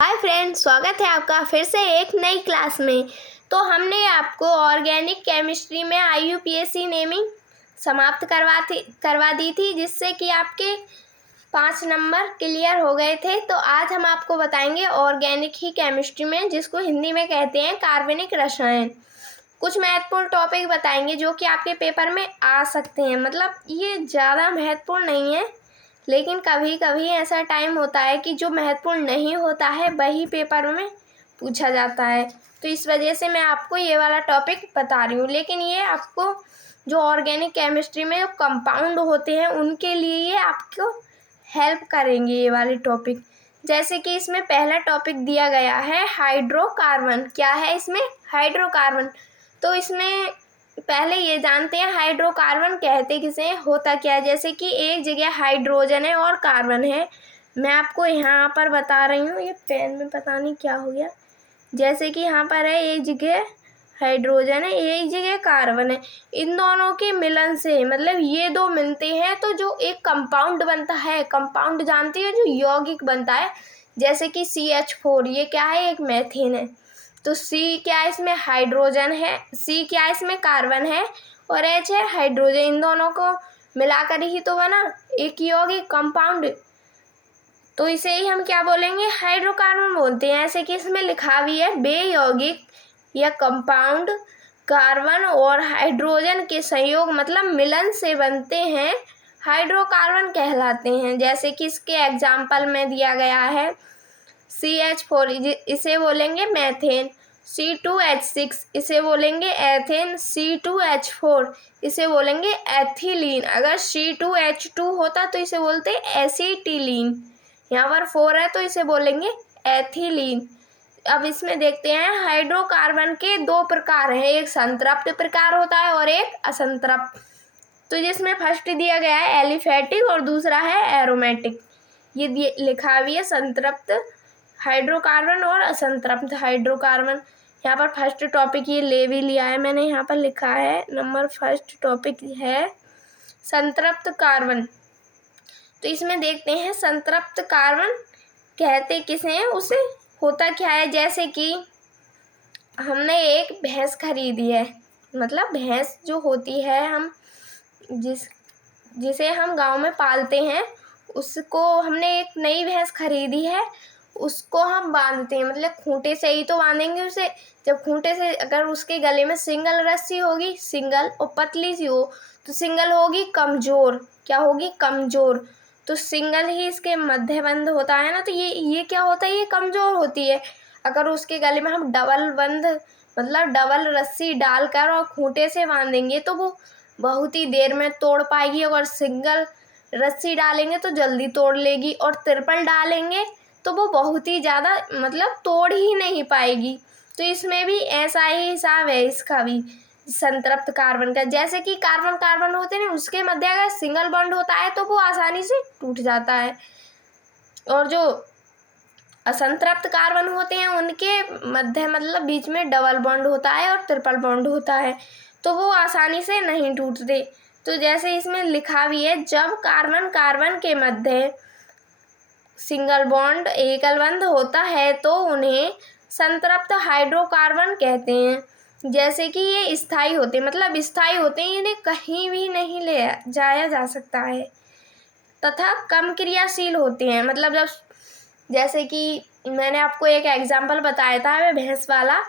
Hi friends, स्वागत है आपका फिर से एक नई क्लास में। तो हमने आपको ऑर्गेनिक केमिस्ट्री में IUPAC नेमिंग समाप्त करवा दी थी, जिससे कि आपके 5 नंबर क्लियर हो गए थे। तो आज हम आपको बताएंगे ऑर्गेनिक ही केमिस्ट्री में, जिसको हिंदी में कहते हैं कार्बनिक रसायन। कुछ महत्वपूर्ण टॉपिक बताएंगे जो कि आपके पेपर में आ सकते हैं। मतलब ये ज़्यादा महत्वपूर्ण नहीं है, लेकिन कभी कभी ऐसा टाइम होता है कि जो महत्वपूर्ण नहीं होता है वही पेपर में पूछा जाता है। तो इस वजह से मैं आपको ये वाला टॉपिक बता रही हूँ। लेकिन ये आपको जो ऑर्गेनिक केमिस्ट्री में जो कंपाउंड होते हैं उनके लिए ये आपको हेल्प करेंगे ये वाले टॉपिक। जैसे कि इसमें पहला टॉपिक दिया गया है हाइड्रोकार्बन। क्या है इसमें? हाइड्रोकार्बन। तो इसमें पहले ये जानते हैं हाइड्रोकार्बन कहते किसे, होता क्या है। जैसे कि एक जगह हाइड्रोजन है और कार्बन है। मैं आपको यहाँ पर बता रही हूँ, ये पेन में पता नहीं क्या हो गया। जैसे कि यहाँ पर है, एक जगह हाइड्रोजन है, एक जगह कार्बन है। इन दोनों के मिलन से, मतलब ये दो मिलते हैं तो जो एक कंपाउंड बनता है। कंपाउंड जानती है, जो यौगिक बनता है। जैसे कि CH4, ये क्या है? एक मेथेन है। तो C क्या है? इसमें हाइड्रोजन है। C क्या है? इसमें कार्बन है। और H है हाइड्रोजन। इन दोनों को मिलाकर ही तो बना एक यौगिक कंपाउंड। तो इसे ही हम क्या बोलेंगे? हाइड्रोकार्बन बोलते हैं। ऐसे कि इसमें लिखा भी है, बे यौगिक या कंपाउंड कार्बन और हाइड्रोजन के संयोग मतलब मिलन से बनते हैं, हाइड्रोकार्बन कहलाते हैं। जैसे कि इसके एग्जाम्पल में दिया गया है CH4, इसे बोलेंगे मेथेन। C2H6, इसे बोलेंगे एथेन। C2H4, इसे बोलेंगे एथिलीन। अगर C2H2 होता तो इसे बोलते एसिटिलीन। यहाँ पर 4 है तो इसे बोलेंगे एथिलीन। अब इसमें देखते हैं, हाइड्रोकार्बन के 2 प्रकार हैं, एक संतृप्त प्रकार होता है और एक असंतृप्त। तो जिसमें फर्स्ट दिया गया है एलिफेटिक और दूसरा है एरोमेटिक। ये लिखा भी है संतृप्त हाइड्रोकार्बन और असंतृप्त हाइड्रोकार्बन। यहाँ पर फर्स्ट टॉपिक ये ले भी लिया है मैंने, यहाँ पर लिखा है नंबर फर्स्ट टॉपिक है संतृप्त कार्बन। तो इसमें देखते हैं संतृप्त कार्बन कहते किसे हैं, उसे होता क्या है। जैसे कि हमने एक भैंस खरीदी है, मतलब भैंस जो होती है, हम जिसे हम गांव में पालते हैं, उसको हमने एक नई भैंस खरीदी है। उसको हम बांधते हैं, मतलब खूंटे से ही तो बांधेंगे उसे। जब खूंटे से अगर उसके गले में सिंगल रस्सी होगी, सिंगल और पतली सी हो, तो सिंगल होगी कमजोर। क्या होगी? कमजोर। तो सिंगल ही इसके मध्य बंध होता है ना, तो ये क्या होता है? ये कमजोर होती है। अगर उसके गले में हम डबल बंध मतलब डबल रस्सी डालकर और खूंटे से बांधेंगे तो वो बहुत ही देर में तोड़ पाएगी। अगर सिंगल रस्सी डालेंगे तो जल्दी तोड़ लेगी, और ट्रिपल डालेंगे तो वो बहुत ही ज़्यादा मतलब तोड़ ही नहीं पाएगी। तो इसमें भी ऐसा ही हिसाब है इसका भी, संतृप्त कार्बन का। जैसे कि कार्बन कार्बन होते हैं, उसके मध्य अगर सिंगल बॉन्ड होता है तो वो आसानी से टूट जाता है। और जो असंतृप्त कार्बन होते हैं उनके मध्य मतलब बीच में डबल बॉन्ड होता है और ट्रिपल बॉन्ड होता है, तो वो आसानी से नहीं टूटते। तो जैसे इसमें लिखा भी है, जब कार्बन कार्बन के मध्य सिंगल बॉन्ड एकल बंध होता है तो उन्हें संतृप्त हाइड्रोकार्बन कहते हैं। जैसे कि ये स्थायी होते हैं, मतलब स्थायी होते हैं, इन्हें कहीं भी नहीं ले जाया जा सकता है, तथा कम क्रियाशील होते हैं। मतलब जैसे कि मैंने आपको एक एग्जाम्पल बताया था, वह भैंस वाला।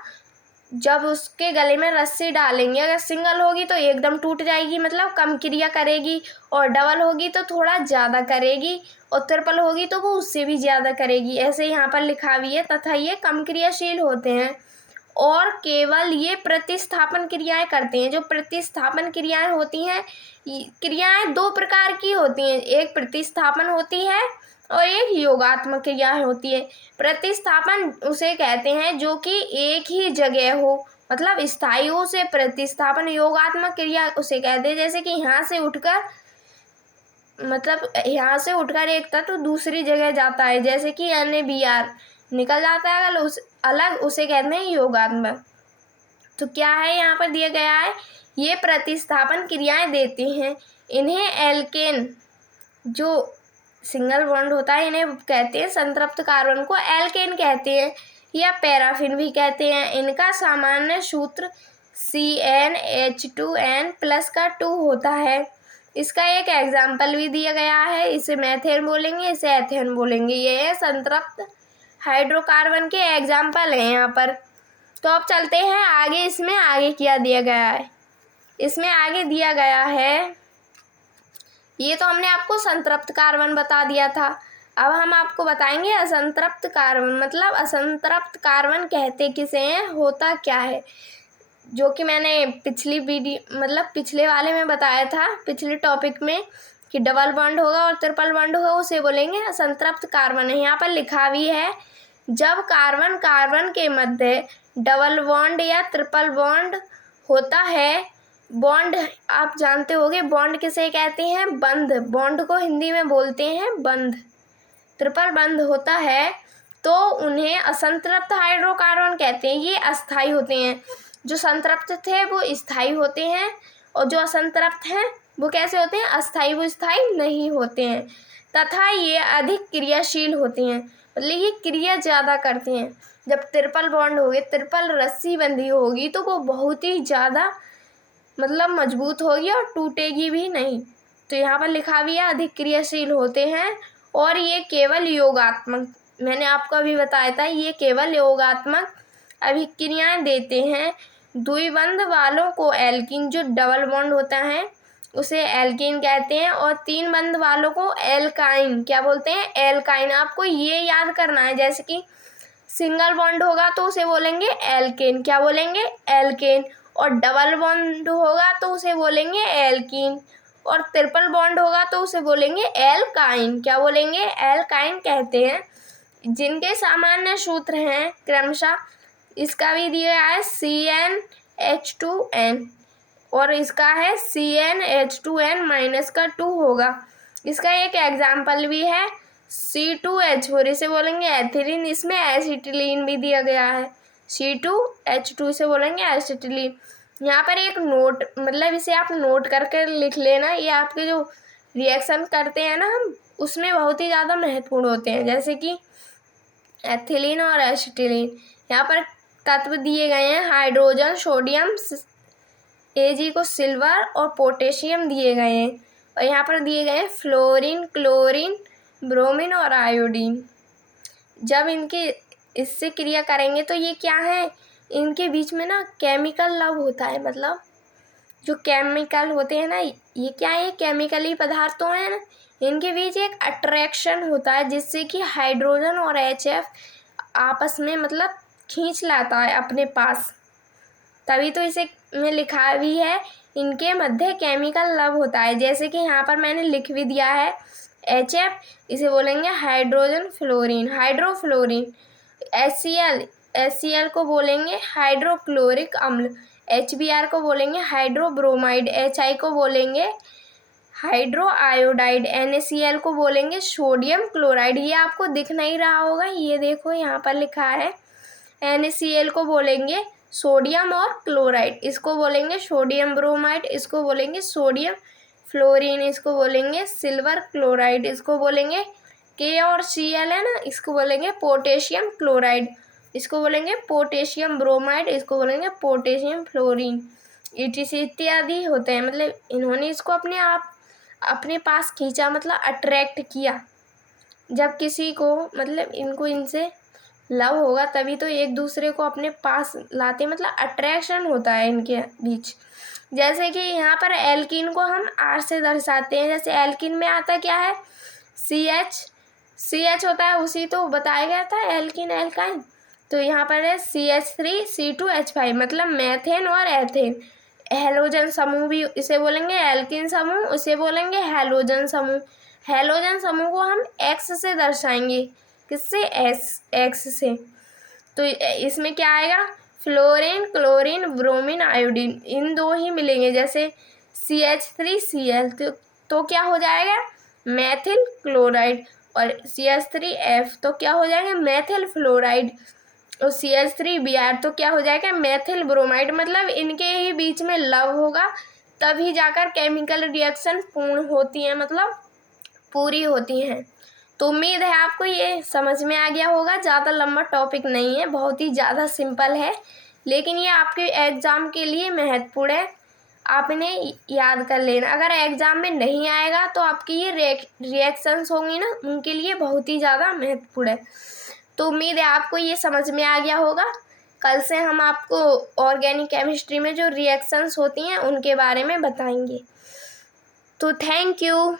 जब उसके गले में रस्सी डालेंगे, अगर सिंगल होगी तो एकदम टूट जाएगी, मतलब कम क्रिया करेगी, और डबल होगी तो थोड़ा ज़्यादा करेगी, और ट्रिपल होगी तो वो उससे भी ज़्यादा करेगी। ऐसे यहाँ पर लिखा भी है, तथा ये कम क्रियाशील होते हैं और केवल ये प्रतिस्थापन क्रियाएं करते हैं। जो प्रतिस्थापन क्रियाएं होती हैं, क्रियाएं 2 प्रकार की होती हैं, एक प्रतिस्थापन होती है और एक योगात्मक क्रिया होती है। प्रतिस्थापन उसे कहते हैं जो कि एक ही जगह हो, मतलब स्थायी हो, से प्रतिस्थापन। योगात्मक क्रिया उसे कहते हैं जैसे कि यहाँ से उठकर एक तत्व दूसरी जगह जाता है, जैसे कि NaBr निकल जाता है अलग, उसे कहते हैं योगात्मक। तो क्या है यहाँ पर दिया गया है, ये प्रतिस्थापन क्रियाएं देती हैं। इन्हें एल्केन जो सिंगल बॉन्ड होता है इन्हें कहते हैं संतृप्त कार्बन को एल्केन कहते हैं या पैराफिन भी कहते हैं। इनका सामान्य सूत्र CnH2n+ का 2 होता है। इसका एक एग्जाम्पल भी दिया गया है, इसे मेथेन बोलेंगे, इसे एथेन बोलेंगे। ये है संतृप्त हाइड्रोकार्बन के एग्जाम्पल हैं यहाँ पर। तो अब चलते हैं आगे। इसमें आगे क्या दिया गया है, इसमें आगे दिया गया है, ये तो हमने आपको संतृप्त कार्बन बता दिया था। अब हम आपको बताएंगे असंतृप्त कार्बन। मतलब असंतृप्त कार्बन कहते किसे हैं, होता क्या है, जो कि मैंने पिछले वाले में बताया था, पिछले टॉपिक में, कि डबल बॉन्ड होगा और ट्रिपल बॉन्ड होगा, उसे बोलेंगे असंतृप्त कार्बन है। यहाँ पर लिखा भी है, जब कार्बन कार्बन के मध्य डबल बॉन्ड या ट्रिपल बॉन्ड होता है। बॉन्ड आप जानते होंगे, बॉन्ड किसे कहते हैं, बंध। बॉन्ड को हिंदी में बोलते हैं बंध। ट्रिपल बंध होता है तो उन्हें असंतृप्त हाइड्रोकार्बन कहते हैं। ये अस्थायी होते हैं। जो संतृप्त थे वो स्थायी होते हैं और जो असंतृप्त हैं वो कैसे होते हैं, अस्थायी, वो स्थायी नहीं होते हैं। तथा ये अधिक क्रियाशील होते हैं, मतलब ये क्रिया ज़्यादा करते हैं। जब ट्रिपल बॉन्ड होगी, ट्रिपल रस्सी बंधी होगी तो वो बहुत ही ज़्यादा मजबूत होगी और टूटेगी भी नहीं। तो यहाँ पर लिखा भी है अधिक क्रियाशील होते हैं और ये केवल योगात्मक, मैंने आपको अभी बताया था, ये केवल योगात्मक अभिक्रियाएं देते हैं। द्विबंध वालों को एल्कीन, जो डबल बॉन्ड होता है उसे एल्कीन कहते हैं, और 3 बंध वालों को एल्काइन क्या बोलते हैं, एल्काइन। आपको ये याद करना है, जैसे कि सिंगल बॉन्ड होगा तो उसे बोलेंगे एल्केन, क्या बोलेंगे, एल्केन। और डबल बॉन्ड होगा तो उसे बोलेंगे एल्कीन, और ट्रिपल बॉन्ड होगा तो उसे बोलेंगे एल्काइन, क्या बोलेंगे, एल्काइन कहते हैं। जिनके सामान्य सूत्र हैं क्रमशः, इसका भी दिया है CnH2n और इसका है CnH2n- का 2 होगा। इसका एक एग्जाम्पल भी है C2H4, इसे बोलेंगे एथिलीन। इसमें एसिटिलीन भी दिया गया है, C2H2 से बोलेंगे एसिटिलीन। यहाँ पर एक नोट, इसे आप नोट करके लिख लेना, ये आपके जो रिएक्शन करते हैं ना हम, उसमें बहुत ही ज़्यादा महत्वपूर्ण होते हैं। जैसे कि एथिलीन और एसिटिलीन, यहाँ पर तत्व दिए गए हैं, हाइड्रोजन, सोडियम, Ag को सिल्वर और पोटेशियम दिए गए हैं, और यहाँ पर दिए गए हैं फ्लोरीन, क्लोरीन, ब्रोमीन और आयोडीन। जब इनके इससे क्रिया करेंगे तो ये क्या है, इनके बीच में ना केमिकल लव होता है। मतलब जो केमिकल होते हैं ना, ये क्या है, केमिकली पदार्थ तो हैं ना, इनके बीच एक अट्रैक्शन होता है जिससे कि हाइड्रोजन और HF आपस में खींच लाता है अपने पास। तभी तो इसे में लिखा भी है, इनके मध्य केमिकल लव होता है। जैसे कि यहाँ पर मैंने लिख भी दिया है HF, इसे बोलेंगे हाइड्रोजन फ्लोरीन, हाइड्रोफ्लोरीन। HCl को बोलेंगे हाइड्रोक्लोरिक अम्ल, HBr को बोलेंगे हाइड्रोब्रोमाइड, HI को बोलेंगे हाइड्रो आयोडाइड, NaCl को बोलेंगे सोडियम क्लोराइड। ये आपको दिख नहीं रहा होगा, ये देखो यहाँ पर लिखा है, NaCl को बोलेंगे सोडियम और क्लोराइड, इसको बोलेंगे सोडियम ब्रोमाइड, इसको बोलेंगे सोडियम फ्लोरीन, इसको बोलेंगे सिल्वर क्लोराइड, इसको बोलेंगे K और Cl है ना, इसको बोलेंगे पोटेशियम क्लोराइड, इसको बोलेंगे पोटेशियम ब्रोमाइड, इसको बोलेंगे पोटेशियम फ्लोरीन, इत्यादि होते हैं। इन्होंने इसको अपने पास खींचा, अट्रैक्ट किया। जब किसी को इनको इनसे लव होगा तभी तो एक दूसरे को अपने पास लाते, अट्रैक्शन होता है इनके बीच। जैसे कि यहाँ पर एल्कीन को हम R से दर्शाते हैं। जैसे एल्कीन में आता क्या है, CH होता है, उसी तो बताया गया था एल्कीन, एल्काइन। तो यहाँ पर है CH3C2H5, मेथेन और एथेन। हैलोजन समूह भी इसे बोलेंगे एल्कीन समूह, उसे बोलेंगे हैलोजन समूह। हैलोजन समूह को हम X से दर्शाएंगे, किससे, X से। तो इसमें क्या आएगा, फ्लोरीन, क्लोरीन, ब्रोमीन, आयोडीन, इन 2 ही मिलेंगे। जैसे CH3Cl तो क्या हो जाएगा, मेथिल क्लोराइड, और CH3F तो क्या हो जाएगा, मेथिल फ्लोराइड, और CH3Br तो क्या हो जाएगा, मेथिल ब्रोमाइड। इनके ही बीच में लव होगा तभी जाकर केमिकल रिएक्शन पूर्ण होती है, पूरी होती हैं। तो उम्मीद है आपको ये समझ में आ गया होगा। ज़्यादा लंबा टॉपिक नहीं है, बहुत ही ज़्यादा सिंपल है, लेकिन ये आपके एग्ज़ाम के लिए महत्वपूर्ण है, आप इन्हें याद कर लेना। अगर एग्ज़ाम में नहीं आएगा तो आपकी ये रिएक्शंस होंगी ना, उनके लिए बहुत ही ज़्यादा महत्वपूर्ण है। तो उम्मीद है आपको ये समझ में आ गया होगा। कल से हम आपको ऑर्गेनिक केमिस्ट्री में जो रिएक्शंस होती हैं उनके बारे में बताएंगे। तो थैंक यू।